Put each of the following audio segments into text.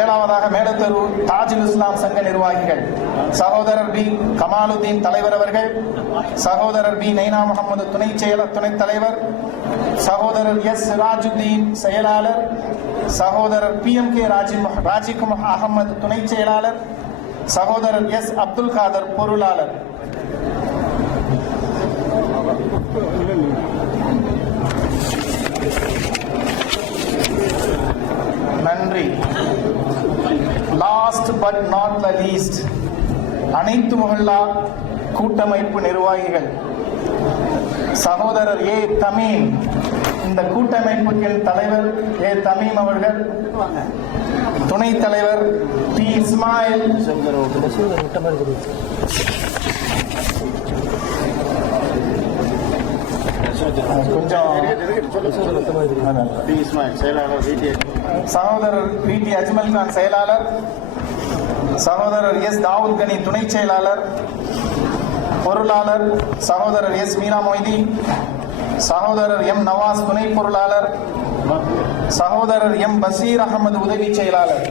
ஏழாவதாக மேலத்தெரு தாஜுல் இஸ்லாம் சங்க நிர்வாகிகள் சகோதரர் பி கமாலுதீன் தலைவர் அவர்கள், சகோதரர் பி நைனா முகமது துணைத் தலைவர், சகோதரர் எஸ் சிராஜுதீன் செயலாளர், சகோதரர் PMK ராஜிகுமார் அகமது துணை செயலாளர், சகோதரர் எஸ் அப்துல் காதர் பொருளாளர். நன்றி. Last but not the least, அனைத்து முஹல்லா கூட்டமைப்பு நிர்வாகிகள் சகோதரர் ஏ தமீம், இந்த கூட்டமைப்புக்கு தலைவர் ஏ தமீம் அவர்கள், துணைத் தலைவர் டி இஸ்மாயில், சகோதரர் VT அஜ்மல் கான் செயலாளர், சகோதரர் எஸ் தாவூத் கனி துணை செயலாளர் பொருளாளர், சகோதரர் எஸ் மீனா மொய்தீன், சகோதரர் எம் நவாஸ் துணை பொருளாளர், சகோதரர் எம் பசீர் அகமது உதவி செயலாளர்.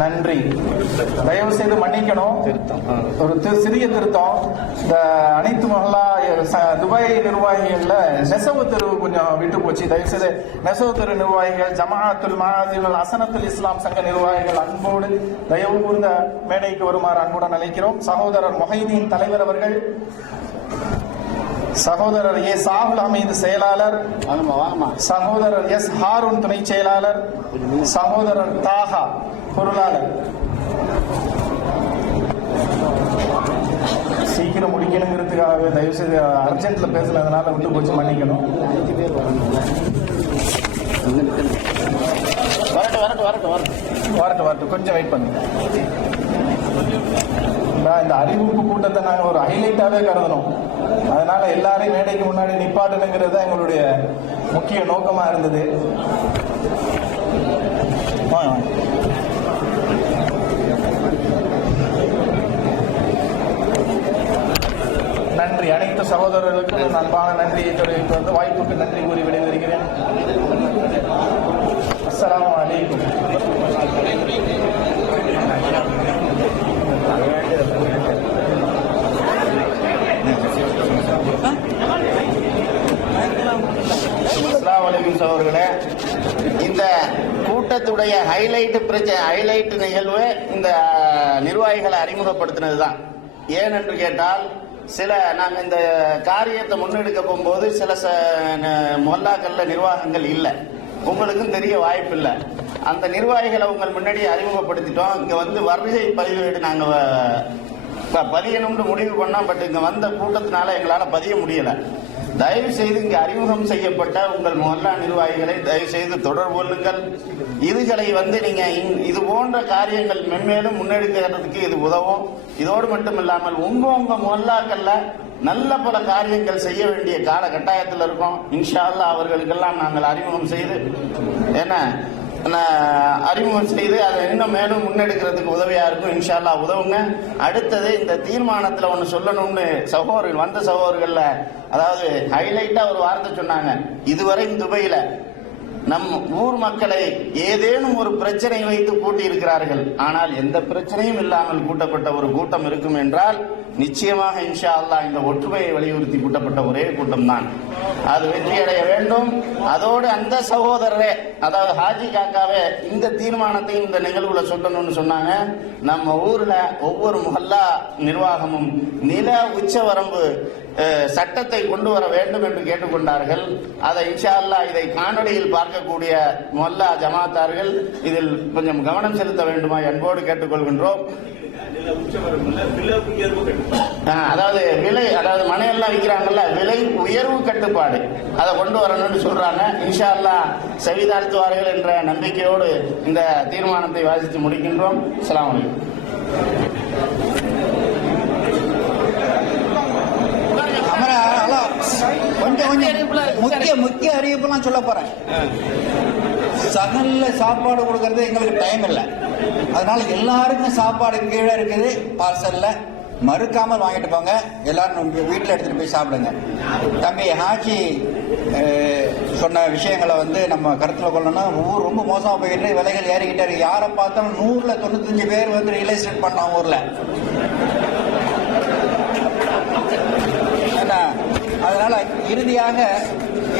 நன்றி. தயவு செய்து மன்னிக்கணும், ஒரு சிறிய திருத்தம். இந்த அனைத்து மஹல்லா துபாய் நிர்வாகிகள்ல நெசவு தெரு கொஞ்சம் விட்டு போச்சு. தயவு செய்து நெசவு தெரு நிர்வாகிகள், ஜமாஅத்துல் மஆதில் அசனத்துல் இஸ்லாம் சங்க நிர்வாகிகள் அன்போடு தயவு கூர்ந்த மேடைக்கு வருமாறு அன்புடன் அழைக்கிறோம். சகோதரர் மொஹைதீன் தலைவர் அவர்கள், சகோதரர் ஏ சாகுல் அமீது செயலாளர், சகோதரர் எஸ் ஹாரூன் துணை செயலாளர், சகோதரர் தாஹா பொருளாளர். சீக்கிரம் முடிக்கணுங்கிறதுக்காக தயவு செய்து அர்ஜென்ட்ல பேசுனதுனால விட்டு போச்சு, மன்னிக்கணும். வரட்டும் கொஞ்சம் வெயிட் பண்ணுங்க. இந்த அறிவிப்பு கூட்டத்தை நாங்கள் ஒரு ஹைலைட்டாவே கருதணும். அதனால எல்லாரையும் மேடைக்கு முன்னாடி நிப்பாட்டணுங்கிறது தான் எங்களுடைய முக்கிய நோக்கமா இருந்தது. நன்றி. அனைத்து சகோதரர்களுக்கும் அன்பான நன்றியை தெரிவித்து வந்து வாய்ப்புக்கு நன்றி கூறி விடைபெறுகிறேன். அஸ்ஸலாமு அலைக்கும். அவர்களே, இந்த கூட்டத்துடைய ஹைலைட் நிகழ்வு இந்த நிர்வாகிகளை அறிமுகப்படுத்தினதுதான். ஏனென்று கேட்டால், நாங்கள் இந்த காரியத்தை முன்னெடுக்க போகும்போது சில மொல்லாக்கள்ல நிர்வாகங்கள் இல்லை, உங்களுக்கும் தெரிய வாய்ப்பு இல்லை. அந்த நிர்வாகிகளை உங்கள் முன்னாடி அறிமுகப்படுத்திட்டோம். இங்க வந்து வருகை பதிவேடு நாங்க பதியணும்னு முடிவு பண்ணோம். பட் இங்க வந்த கூட்டத்தினால எங்களால பதிய முடியல. தயவு செய்து இங்கு அறிமுகம் செய்யப்பட்ட உங்கள் மொல்லா நிர்வாகிகளை தயவு செய்து தொடர்பு கொள்ளுங்கள். இதுகளை வந்து நீங்க இது போன்ற காரியங்கள் மென்மேலும் முன்னெடுக்கிறதுக்கு இது உதவும். இதோடு மட்டுமில்லாமல் உங்க மொல்லாக்கள்ல நல்ல பல காரியங்கள் செய்ய வேண்டிய கால கட்டாயத்தில் இருக்கோம். இன்ஷா அல்லாஹ் அவர்களுக்கெல்லாம் நாங்கள் அறிமுகம் செய்து அதை இன்னும் மேலும் முன்னெடுக்கிறதுக்கு உதவியா இருக்கும். இன்ஷா அல்லாஹ் உதவுங்க. அடுத்தது இந்த தீர்மானத்துல ஒண்ணு சொல்லணும்னு வந்த சகோதரர்கள்ல, அதாவது ஹைலைட்டா ஒரு வார்த்தை சொன்னாங்க. இதுவரை துபையில நம் ஊர் மக்களை ஏதேனும் ஒரு பிரச்சனை வைத்து கூட்டி இருக்கிறார்கள். ஆனால் எந்த பிரச்சனையும் இல்லாமல் கூட்டப்பட்ட ஒரு கூட்டம் இருக்கும் என்றால் நிச்சயமாக இன்ஷா அல்லாஹ் இந்த ஒற்றுமையை வலியுறுத்தி கூட்டப்பட்ட ஒரே கூட்டம் தான். அது வெற்றியடைய வேண்டும். அதோடு அந்த சகோதரரே, அதாவது ஹாஜி காக்காவே இந்த தீர்மானத்தையும் இந்த நிகழ்வுல சொல்லணும்னு சொன்னாங்க. நம்ம ஊர்ல ஒவ்வொரு முஹல்லா நிர்வாகமும் நில உச்சவரம்பு சட்டத்தை கொண்டு வர வேண்டும் என்று கேட்டுக்கொண்டார்கள். அதை இன்ஷா அல்லாஹ் இதை காணொலியில் பார்க்கக்கூடிய முஹல்லா ஜமாத்தார்கள் இதில் கொஞ்சம் கவனம் செலுத்த வேண்டுமா என்போடு கேட்டுக்கொள்கின்றோம். அதாவது மனையெல்லாம் விற்கிறாங்கல்ல, விலை உயர்வு கட்டுப்பாடு அதை கொண்டு வரணும்னு சொல்றாங்க. இன்ஷா அல்லாஹ் செவிதாழ்த்துவார்கள் என்ற நம்பிக்கையோடு இந்த தீர்மானத்தை வாசித்து முடிக்கின்றோம். அஸ்ஸலாமு அலைக்கும். முக்கிய அறிவிப்புலாம் சொல்ல போறேன். சகல்ல சாப்பாடு கொடுக்கறது எங்களுக்கு டைம் இல்லை. அதனால எல்லாருக்கும் சாப்பாடு கீழே இருக்குது பார்சல்ல. மறுக்காமல் வாங்கிட்டு போங்க. எல்லாரும் வீட்டில் எடுத்துட்டு போய் சாப்பிடுங்க. தம்பி ஹாஜி சொன்ன விஷயங்களை நம்ம கருத்தில் கொள்ளணும். ஊர் ரொம்ப மோசமா போயிட்டு விலைகள் ஏறிக்கிட்டே இருக்கு. யாரை பார்த்தாலும் 100ல் 95 பேர் ரியல் எஸ்டேட் பண்ணாங்க ஊர்ல. அதனால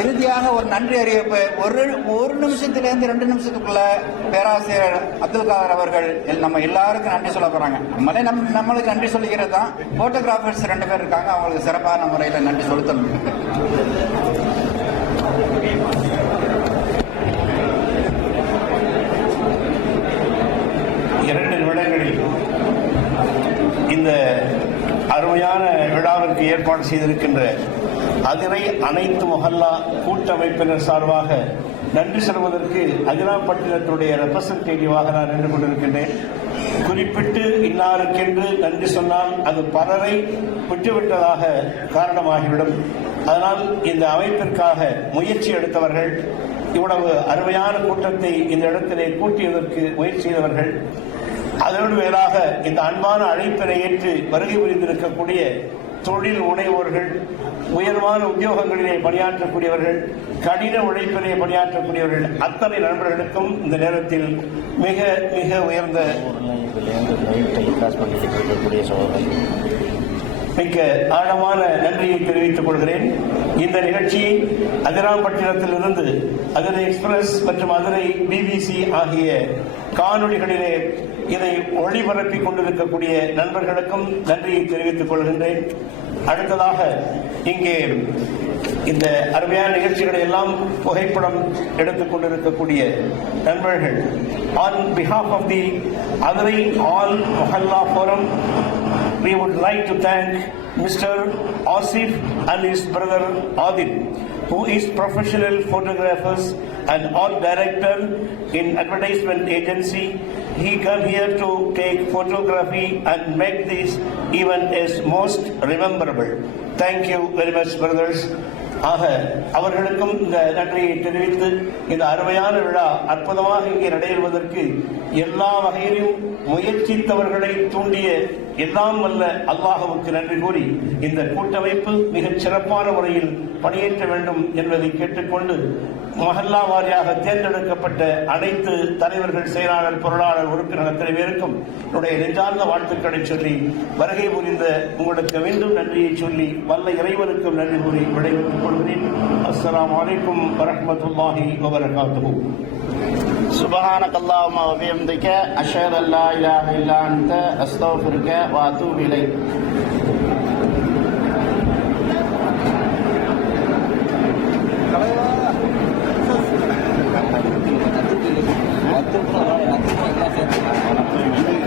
இறுதியாக ஒரு நன்றி அறிவிப்பு. ஒரு நிமிஷத்திலிருந்து 2 நிமிஷத்துக்குள்ள பேராசிரியர் அப்துல் காதர் அவர்கள் நம்ம எல்லாருக்கும் நன்றி சொல்ல போறாங்க. நம்மளுக்கு நன்றி சொல்லிக்கிறது தான். போட்டோகிராஃபர்ஸ் 2 பேர் இருக்காங்க, அவங்களுக்கு சிறப்பான முறையில் நன்றி செலுத்தணும். இந்த அருமையான விழாவிற்கு ஏற்பாடு செய்திருக்கின்ற அதிரை அனைத்து மொஹல்லா கூட்டமைப்பினர் சார்பாக நன்றி சொல்வதற்கு அதிராம்பட்டினத்துடைய ரெப்ரசன்டேட்டிவாக நான் நின்று கொண்டிருக்கின்றேன். குறிப்பிட்டு இன்னாருக்கென்று நன்றி சொன்னால் அது பலரை விட்டுவிட்டதாக காரணமாகிவிடும். அதனால் இந்த அமைப்பிற்காக முயற்சி எடுத்தவர்கள், இவ்வளவு அருமையான கூட்டத்தை இந்த இடத்திலே கூட்டியதற்கு முயற்சி செய்தவர்கள், அதோடு மேலாக இந்த அன்பான அழைப்பினை ஏற்று வருகை புரிந்திருக்கக்கூடிய தொழில் முனைவோர்கள், உயர்வான உத்தியோகங்களிலே பணியாற்றக்கூடியவர்கள், கடின உழைப்பிலே பணியாற்றக்கூடியவர்கள், அத்தனை நண்பர்களுக்கும் இந்த நேரத்தில் மிக மிக உயர்ந்த மிக்க ஆழமான நன்றியை தெரிவித்துக் கொள்கிறேன். இந்த நிகழ்ச்சியை அதிராம்பட்டினத்திலிருந்து அதிரை எக்ஸ்பிரஸ் மற்றும் அதிரை பிபிசி ஆகிய காணொளிகளிலே இதை ஒளிபரப்பிக் கொண்டிருக்கக்கூடிய நண்பர்களுக்கும் நன்றியை தெரிவித்துக் கொள்கின்றேன். அடுத்ததாக இங்கே இந்த அருமையான நிகழ்ச்சிகளை எல்லாம் புகைப்படம் எடுத்துக் கொண்டிருக்கக்கூடிய நண்பர்கள், on behalf of the Adrai All Mohalla Forum, we would like to thank Mr. Asif and his brother Adil, who is professional photographers and art director in advertisement agency. He come here to take photography and make this event as most rememberable. Thank you very much, brothers. ஆக அவர்களுக்கும் இந்த நன்றியை தெரிவித்து இந்த அருமையான விழா அற்புதமாக இங்கே நடைபெறுவதற்கு எல்லா வகையிலும் முயற்சித்தவர்களை தூண்டிய எல்லாம் வல்ல அல்லாஹ்வுக்கு நன்றி கூறி இந்த கூட்டமைப்பு மிகச் சிறப்பான முறையில் பணியேற்ற வேண்டும் என்பதை கேட்டுக்கொண்டு, மஹல்லா வாரியாக தேர்ந்தெடுக்கப்பட்ட அனைத்து தலைவர்கள், செயலாளர், பொருளாளர், உறுப்பினர் அத்தனை பேருக்கும் என்னுடைய நெஞ்சார்ந்த வாழ்த்துக்களை சொல்லி வருகை புரிந்த உங்களுக்கு மீண்டும் நன்றியை சொல்லி வல்ல இறைவனுக்கும் நன்றி கூறி விடைபெற்றுக் கொள்கிறேன். அஸ்ஸலாமு அலைக்கும் வரஹ்மத்துல்லாஹி வபரகாத்துஹு. சுப்ஹானக அல்லாஹும்ம வ பிஹம்திக அஷ்ஹது அன் லா இலாஹ இல்லா அன்த அஸ்தக்ஃபிருக வ அத்தூபு இலைக். நன்றி.